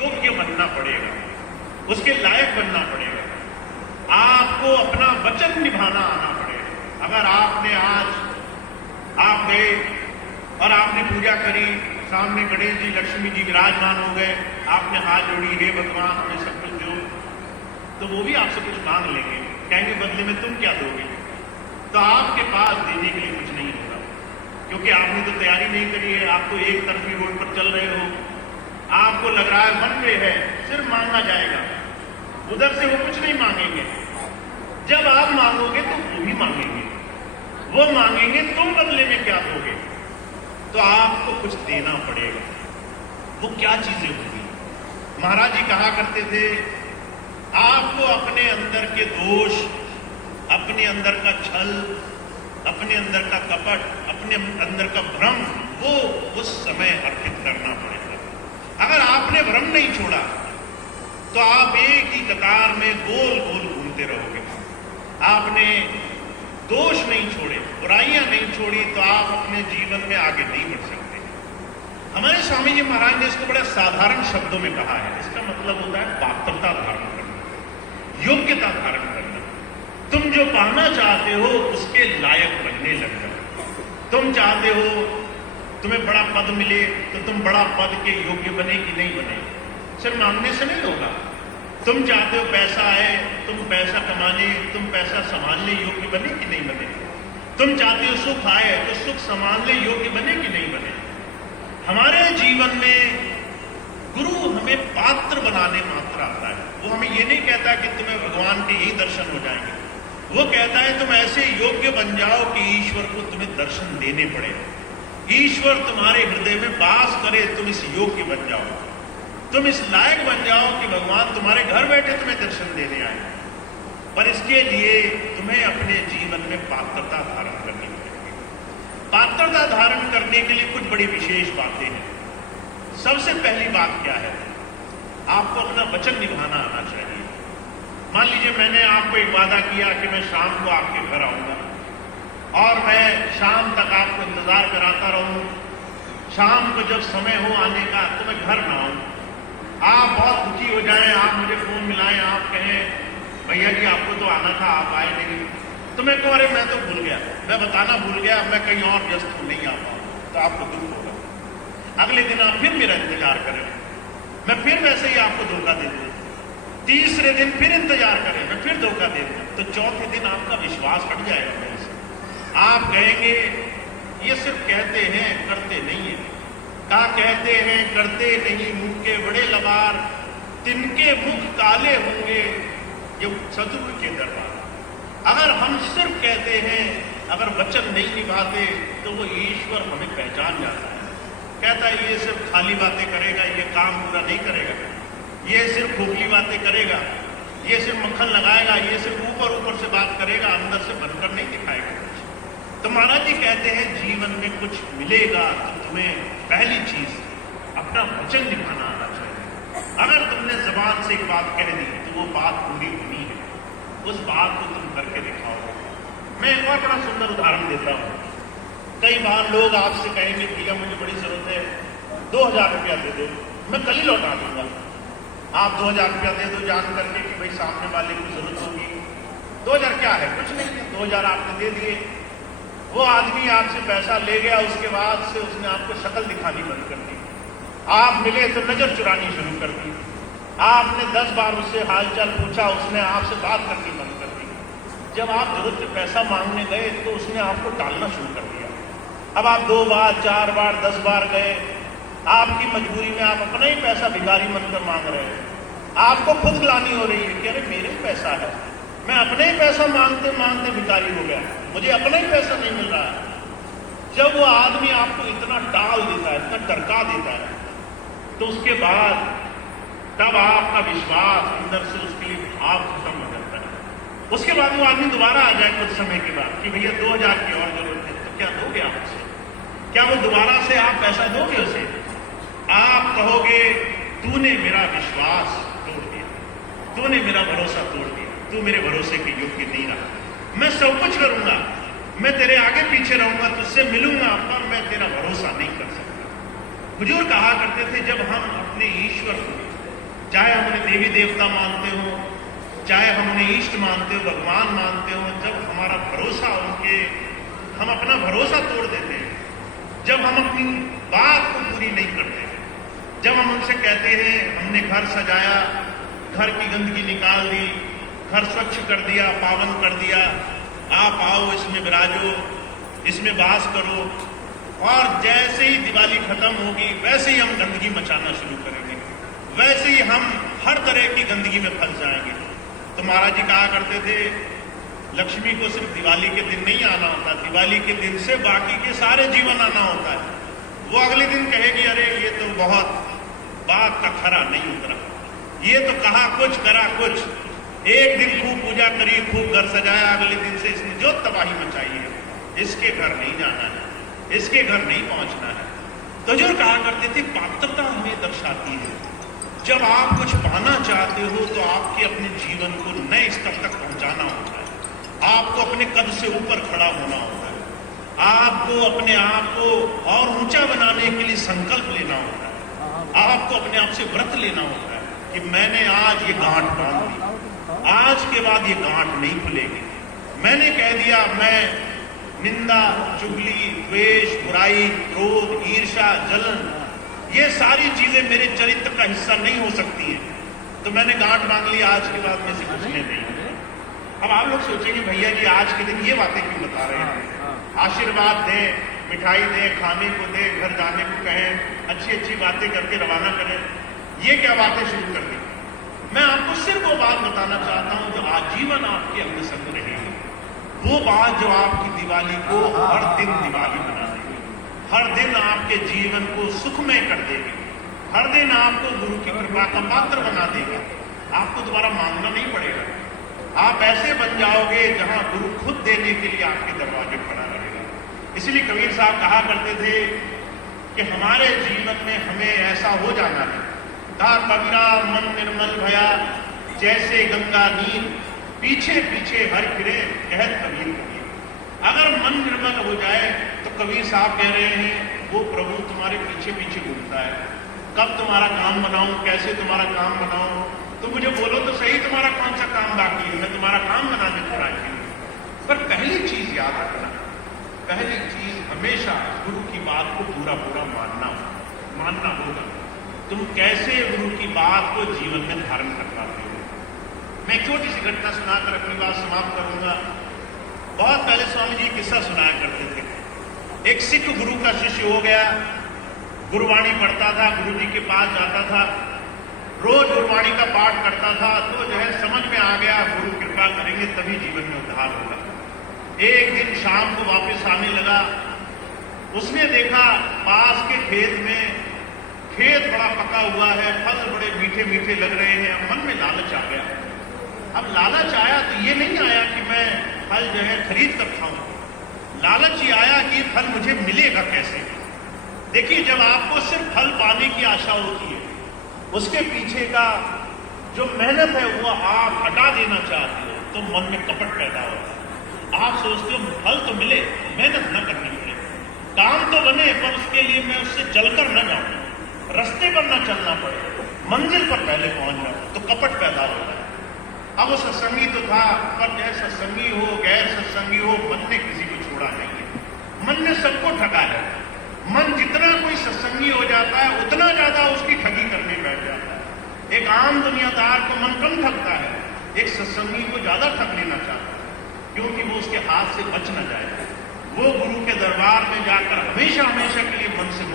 योग्य बनना पड़ेगा, उसके लायक बनना पड़ेगा, आपको अपना वचन निभाना आना पड़ेगा। अगर आपने आज आप गए और आपने पूजा करी, सामने गणेश जी लक्ष्मी जी विराजमान हो गए, आपने हाथ जोड़ी, हे भगवान हमें सब कुछ दो, तो वो भी आपसे कुछ मांग लेंगे, कहेंगे बदले में तुम क्या दोगे? तो आपके पास देने के लिए कुछ नहीं होगा, क्योंकि आपने तो तैयारी नहीं करी है। आप तो एक तरफी रोड पर चल रहे हो, आपको लग रहा है वन वे है, सिर्फ मांगा जाएगा, उधर से वो कुछ नहीं मांगेंगे। जब आप मांगोगे तो वो भी मांगेंगे, वो मांगेंगे तुम बदले में क्या दोगे, तो आपको कुछ देना पड़ेगा। वो क्या चीजें होंगी? महाराज जी कहा करते थे, आपको अपने अंदर के दोष, अपने अंदर का छल, अपने अंदर का कपट, अपने अंदर का भ्रम, वो उस समय अर्पित करना पड़ेगा। अगर आपने भ्रम नहीं छोड़ा तो आप एक ही कतार में गोल गोल घूमते रहोगे। आपने दोष नहीं छोड़े, बुराइयां नहीं छोड़ी, तो आप अपने जीवन में आगे नहीं बढ़ सकते। हमारे स्वामी जी महाराज ने इसको बड़े साधारण शब्दों में कहा है। इसका मतलब होता है पात्रता धारण करना, योग्यता धारण करना। तुम जो पाना चाहते हो उसके लायक बनने लग जाओ। तुम चाहते हो तुम्हें बड़ा पद मिले, तो तुम बड़ा पद के योग्य बने कि नहीं बने, सिर्फ मांगने से नहीं होगा। तुम चाहते हो पैसा आए, तुम पैसा कमाने, तुम पैसा संभालने योग्य बने कि नहीं बने। तुम चाहते हो सुख आए, तो सुख संभालने योग्य बने कि नहीं बने। हमारे जीवन में गुरु हमें पात्र बनाने मात्र आता है। वो हमें ये नहीं कहता कि तुम्हें भगवान के ही दर्शन हो जाएंगे, वो कहता है तुम ऐसे योग्य बन जाओ कि ईश्वर को तुम्हें दर्शन देने पड़े, ईश्वर तुम्हारे हृदय में वास करे, तुम इस योग्य बन जाओ, तुम इस लायक बन जाओ कि भगवान तुम्हारे घर बैठे तुम्हें दर्शन देने आए। पर इसके लिए तुम्हें अपने जीवन में पात्रता धारण करनी पड़ेगी। पात्रता धारण करने के लिए कुछ बड़ी विशेष बातें हैं। सबसे पहली बात क्या है? आपको अपना वचन निभाना आना चाहिए। मान लीजिए मैंने आपको एक वादा किया कि मैं शाम को आपके घर आऊंगा और मैं शाम तक आपको इंतजार कराता रहूं, शाम को जब समय हो आने का तो मैं घर ना आऊं, आप बहुत दुखी हो जाएं, आप मुझे फोन मिलाएं, आप कहें भैया जी आपको तो आना था, आप आए नहीं, तो मैं कहूं अरे मैं तो भूल गया, मैं बताना भूल गया, मैं कहीं और व्यस्त हूं, नहीं आ पाऊं, तो आपको दुख होगा। अगले दिन आप फिर मेरा इंतजार करें, मैं फिर वैसे ही आपको धोखा दे दूं। तीसरे दिन फिर इंतजार करें, मैं फिर धोखा दे दूं, तो चौथे दिन आपका विश्वास हट जाएगा मेरे से। आप कहेंगे ये सिर्फ कहते हैं करते नहीं है। कहा कहते हैं करते नहीं, मुंह के बड़े लबार, तिनके मुख काले होंगे ये सतगुरु के दरबार। अगर हम सिर्फ कहते हैं, अगर वचन नहीं निभाते, तो वो ईश्वर हमें पहचान जाता है, कहता है ये सिर्फ खाली बातें करेगा, ये काम पूरा नहीं करेगा, ये सिर्फ खोखली बातें करेगा, ये सिर्फ मक्खन लगाएगा, ये सिर्फ ऊपर ऊपर से बात करेगा, अंदर से बनकर नहीं दिखाएगा। तो महाराज जी कहते हैं जीवन में कुछ मिलेगा तो तुम्हें पहली चीज अपना वचन निभाना आना चाहिए। अगर तुमने जबान से एक बात कह दी तो वो बात पूरी होनी है, उस बात को तुम करके दिखाओगे। मैं एक और बड़ा सुंदर उदाहरण देता हूं। कई बार लोग आपसे कहेंगे भैया मुझे बड़ी जरूरत है, 2000 रुपया दे दो, मैं कल ही लौटा दूंगा। आप 2000 रुपया दे दो जान करके कि भाई सामने वाले को जरूरत होगी। 2000 क्या है, कुछ नहीं है, 2000 आपने दे दिए। वो आदमी आपसे पैसा ले गया, उसके बाद से उसने आपको शक्ल दिखानी बंद कर दी। आप मिले तो नजर चुरानी शुरू कर दी। आपने 10 बार उससे हालचाल पूछा, उसने आपसे बात करनी बंद कर दी। जब आप जरूरत से पैसा मांगने गए तो उसने आपको टालना शुरू कर दिया। अब आप 2 बार 4 बार 10 बार गए, आपकी मजबूरी में आप अपना ही पैसा भिखारी बनकर मांग रहे हैं। आपको खुद ग्लानि हो रही है कि अरे मेरे ही पैसा है, मैं अपने ही पैसा मांगते मांगते भिखारी हो गया, मुझे अपना ही पैसा नहीं मिल रहा है। जब वो आदमी आपको इतना टाल देता है, इतना टरका देता है, तो उसके बाद तब आपका विश्वास अंदर से उसके लिए भाव खत्म हो जाता है। उसके बाद वो आदमी दोबारा आ जाए कुछ समय के बाद कि भैया 2000 की और जरूरत है, तो क्या दोगे आप उसे? क्या वो दोबारा से आप पैसा दोगे उसे? आप कहोगे तूने मेरा विश्वास तोड़ दिया, तूने मेरा भरोसा तोड़ दिया, तू मेरे भरोसे के योग्य नहीं रहा। मैं सब कुछ करूंगा, मैं तेरे आगे पीछे रहूंगा, तुझसे मिलूंगा, पर मैं तेरा भरोसा नहीं कर सकता। हुजूर कहा करते थे जब हम अपने ईश्वर को चाहे हम उन्हें देवी देवता मानते हो, चाहे हम उन्हें इष्ट मानते हो, भगवान मानते हो, जब हमारा भरोसा उनके, हम अपना भरोसा तोड़ देते हैं, जब हम अपनी बात को पूरी नहीं करते, जब हम उनसे कहते हैं हमने घर सजाया, घर की गंदगी निकाल दी, घर स्वच्छ कर दिया, पावन कर दिया, आप आओ इसमें विराजो, इसमें वास करो, और जैसे ही दिवाली खत्म होगी वैसे ही हम गंदगी मचाना शुरू करेंगे, वैसे ही हम हर तरह की गंदगी में फंस जाएंगे। तो महाराज जी कहा करते थे लक्ष्मी को सिर्फ दिवाली के दिन नहीं आना होता, दिवाली के दिन से बाकी के सारे जीवन आना होता है। वो अगले दिन कहेगी अरे ये तो बहुत बात का खरा नहीं उतरा, ये तो कहा कुछ करा कुछ, एक दिन खूब पूजा करी, खूब घर सजाया, अगले दिन से इसने जो तबाही मचाई है, इसके घर नहीं जाना है, इसके घर नहीं पहुंचना है। तो जो कहा करते थे पात्रता हमें दर्शाती है, जब आप कुछ पाना चाहते हो तो आपके अपने जीवन को नए स्तर तक पहुंचाना होता है, आपको अपने कद से ऊपर खड़ा होना होता है, आपको अपने आप को और ऊंचा बनाने के लिए संकल्प लेना होता है, आपको अपने आप से व्रत लेना होता है कि मैंने आज ये गांठ बांध दी, आज के बाद ये गांठ नहीं खुलेगी। मैंने कह दिया मैं निंदा, चुगली, द्वेष, बुराई, क्रोध, ईर्ष्या, जलन, ये सारी चीजें मेरे चरित्र का हिस्सा नहीं हो सकती हैं। तो मैंने गांठ बांध ली, आज के बाद में से घुसने नहीं। अब आप लोग सोचेंगे भैया जी आज के दिन ये बातें क्यों बता रहे हैं, आशीर्वाद दें, मिठाई दें, खाने को दें, घर जाने को कहें, अच्छी अच्छी बातें करके रवाना करें, ये क्या बातें शुरू कर दी। मैं आपको सिर्फ वो बात बताना चाहता हूं जो आजीवन आपके अंग संग रहेगी, वो बात जो आपकी दिवाली को हर दिन दिवाली बना देगी, हर दिन आपके जीवन को सुखमय कर देगी, हर दिन आपको गुरु की कृपा का पात्र बना देगा। आपको दोबारा मांगना नहीं पड़ेगा, आप ऐसे बन जाओगे जहां गुरु खुद देने के लिए आपके दरवाजे खड़ा रहेगा। इसलिए कबीर साहब कहा करते थे कि हमारे जीवन में हमें ऐसा हो जाना है, तार कबीरा मन निर्मल भया जैसे गंगा नीर, पीछे पीछे हर फिरे कहत कबीर कबीर। अगर मन निर्मल हो जाए तो कबीर साहब कह रहे हैं वो प्रभु तुम्हारे पीछे पीछे घूमता है, कब तुम्हारा काम बनाऊं, कैसे तुम्हारा काम बनाऊं, तो मुझे बोलो तो सही तुम्हारा कौन सा काम बाकी है, मैं तुम्हारा काम बनाने को राजी हूं। पर पहली चीज याद रखना, पहली चीज हमेशा गुरु की बात को पूरा पूरा मानना होगा। तुम कैसे गुरु की बात को जीवन में धारण कर पाते हो। मैं एक छोटी सी घटना सुनाकर अपनी बात समाप्त करूंगा। बहुत पहले स्वामी जी किस्सा सुनाया करते थे। एक सिख गुरु का शिष्य हो गया, गुरुवाणी पढ़ता था, गुरु जी के पास जाता था, रोज गुरुवाणी का पाठ करता था, तो जो है समझ में आ गया गुरु कृपा करेंगे तभी जीवन में उद्धार होगा। एक दिन शाम को वापस आने लगा, उसने देखा पास के खेत में, खेत बड़ा पका हुआ है, फल बड़े मीठे मीठे लग रहे हैं, मन में लालच आ गया। अब लालच आया तो ये नहीं आया कि मैं फल जो है खरीद कर खाऊं, लालच ये आया कि फल मुझे मिलेगा कैसे। देखिए जब आपको सिर्फ फल पाने की आशा होती है, उसके पीछे का जो मेहनत है वो आप हटा देना चाहते हो, तो मन में कपट पैदा होता है। आप सोचते हो फल तो मिले, मेहनत न करनी पड़े, काम तो बने, पर उसके लिए मैं उससे चलकर न जाऊं, रास्ते पर न चलना पड़े, मंजिल पर पहले पहुंच जाऊं, तो कपट पैदा होता है। अब वो सत्संगी तो था, पर चाहे सत्संगी हो गैर सत्संगी हो, मन ने किसी को छोड़ा नहीं है, मन ने सबको ठगा है। मन जितना कोई सत्संगी हो जाता है उतना ज्यादा उसकी ठगी करने बैठ जाता है। एक आम दुनियादार को मन कम ठगता है, एक सत्संगी को ज्यादा ठग लेना चाहता है, क्योंकि वो उसके हाथ से बच न जाए। वो गुरु के दरबार में जाकर हमेशा हमेशा के लिए मन से